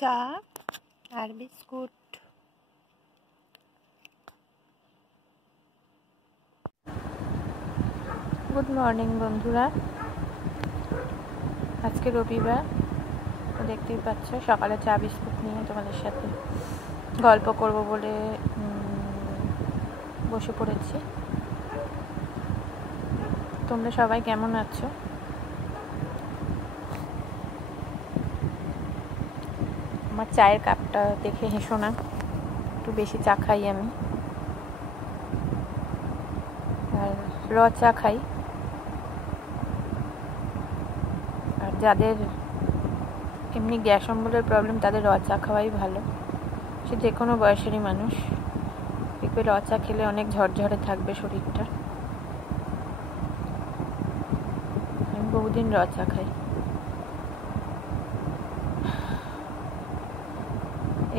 চা আর biscuit. Good morning বন্ধুরা, আজকে রবিবার, দেখতেই পাচ্ছ সকালে চা বিস্কুট নিয়ে তোমাদের সাথে গল্প করব বলে বসে পড়েছি। তোমরা সবাই কেমন আছো? আমার চায়ের কাপটা দেখে হেসো না, একটু বেশি চা খাই আমি, আর র চা খাই। আর যাদের এমনি গ্যাস অম্বলের প্রবলেম তাদের র চা খাওয়াই ভালো। সে যে কোনো বয়সেরই মানুষ দেখবে র চা খেলে অনেক ঝরঝরে থাকবে শরীরটা। আমি বহুদিন র চা খাই।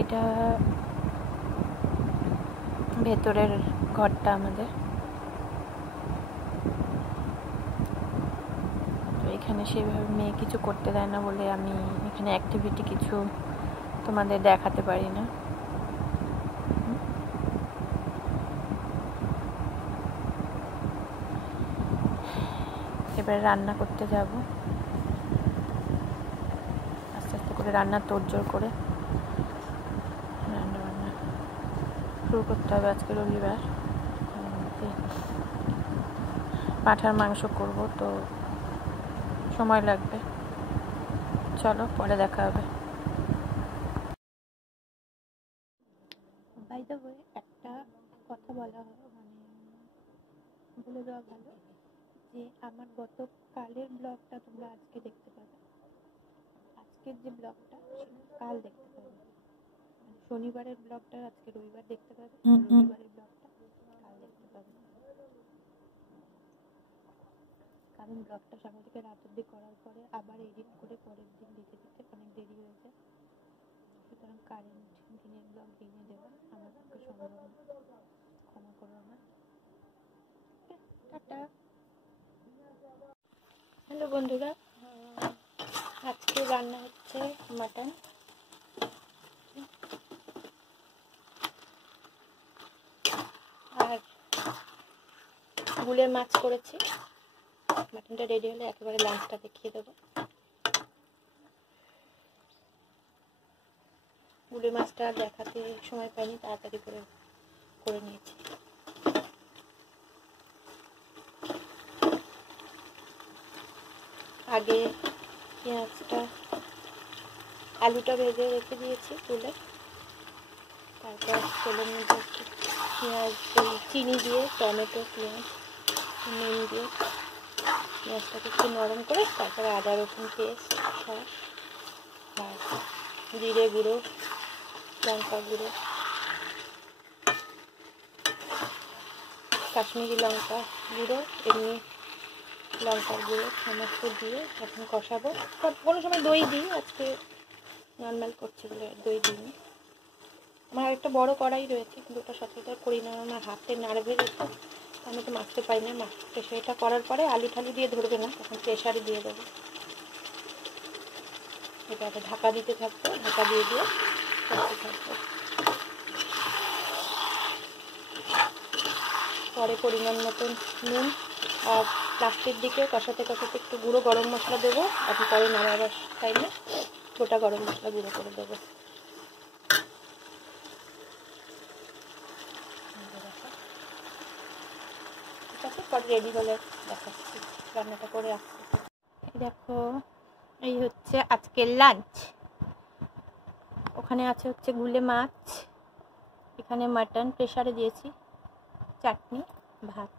এটা ভেতরের ঘরটা আমাদের, তো এখানে সেভাবে মেয়ে কিছু করতে দেয় না বলে আমি এখানে অ্যাক্টিভিটি কিছু তোমাদের দেখাতে পারি না। এবার রান্না করতে যাব, আস্তে আস্তে করে রান্নার তোড়জোড় করে রান্না শুরু করতে হবে। আজকে রবিবার, পাঁঠার মাংস করব, তো সময় লাগবে। চলো পরে দেখা হবে। বাই দ্য ওয়ে, একটা কথা বলা হয়, বলে দেওয়া ভালো যে আমার গতকালের ব্লগটা তোমরা আজকে দেখতে পাবে, আজকের যে ব্লগটা সেটা কাল দেখতে পাবে। মানে শনিবারের ব্লগটা আজকে রবিবার দেখতে পাবে, রবিবারের ব্লগটা কাল দেখতে পাবে। কারণ ব্লগটা সকাল থেকে রাত অব্দি করার পরে আবার এডিট করে পরের দিন দিতে অনেক দেরি হয়ে যায়, সুতরাং কারেন্ট দিনের ব্লগ দিনে দেওয়া আমার পক্ষে সম্ভব না, ক্ষমা করো আমার। টাটা। হ্যালো বন্ধুরা, আজকে রান্না হচ্ছে মাটন। আর গুলের মাছ করেছি। মাটনটা রেডি হলে একেবারে লাঞ্চটা দেখিয়ে দেবো। গুলের মাছটা দেখাতে সময় পাইনি, তাড়াতাড়ি করে নিয়েছি। আগে পেঁয়াজটা আলুটা ভেজে রেখে দিয়েছি তুলে, তারপর তেলের মধ্যে একটু পেঁয়াজ চিনি দিয়ে, টমেটো, পেঁয়াজ, নুন দিয়ে পেঁয়াজটাকে একটু নরম করে তারপরে আদা রসুন পেস্ট, সস আর জিরে গুঁড়ো, লঙ্কা গুঁড়ো, কাশ্মীরি লঙ্কা গুঁড়ো, এমনি লঙ্কার গুঁড়ো সমস্ত দিয়ে এখন কষাবো। কোনো সময় দই দিই, আজকে নর্মাল করছি বলে দই দিইনি। আমার একটা বড় কড়াই রয়েছে, কিন্তু ওটা সচরাচর করি না, আমার হাতে নাড়বে যেতে, আমি তো মাখতে পারি না। এটা করার পরে আলু ঠালু দিয়ে ধরবে না, তখন প্রেশারে দিয়ে দেবো। এটাকে ঢাকা দিতে থাকবো, ঢাকা দিয়ে করতে থাকবো। পরে পরিমাণ মতন নুন, আর লাস্টের দিকে কষাতে কষাতে একটু গুঁড়ো গরম মশলা দেবো। এখন পরে নামাবার টাইমে গোটা গরম মশলা গুঁড়ো করে দেবো। ঠিক আছে, পরে রেডি হলে দেখাচ্ছি, রান্নাটা করে আসছি। দেখো, এই হচ্ছে আজকের লাঞ্চ। ওখানে আছে হচ্ছে গুলে মাছ, এখানে মাটন প্রেসারে দিয়েছি, চাটনি, ভাত।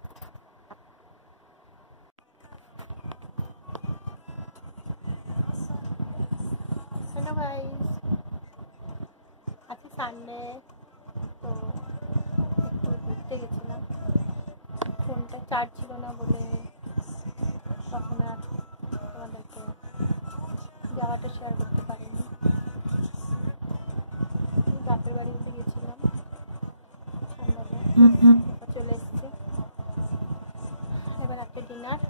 হ্যালো গাইস, আজকে সানডে, তো একটু ঘুরতে গেছিলাম। ফোনটা চার্জ ছিল না বলে তখন আর তোমাদেরকে যাওয়াটা শেয়ার করতে পারিনি। বাপের বাড়ি উঠে গেছিলাম সন্ধ্যাবেলা, চলে এসেছি। এবার একটা ডিনার,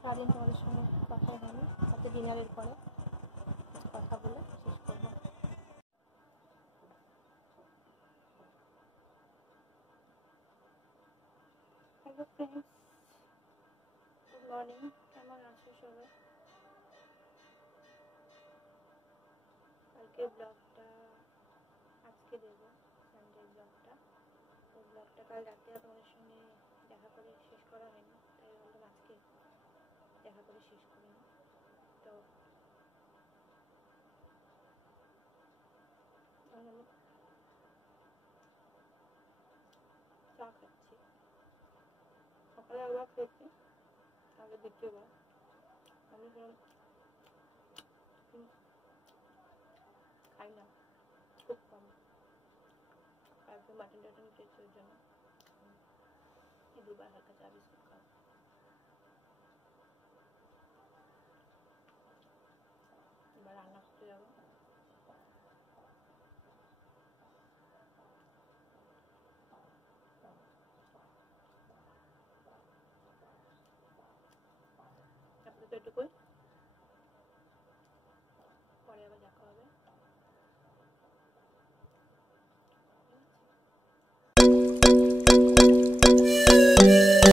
সারাদিন তোমাদের সঙ্গে কথা হয়নি, একটা ডিনারের পরে কথা কথা বলে শেষ করবো। Hello friends, good morning. কেমন আছো সবাই? কালকে ব্লগটা আজকে দেবো, সানডে ব্লগটা। তো ব্লগটা কাল রাতে তোমাদের সঙ্গে দেখা করে শেষ করা হয়নি, তাই বললাম আজকে দেখা করে শেষ করে নিই। তো আমি চা খাচ্ছি, সকালে একবার খেয়েছি, আগে দ্বিতীয়বার। আমি খাই না, খুব কম। কালকে মাটন টাটন খেয়েছি, ওর জন্য দুবার হালকা চা বিস্কুট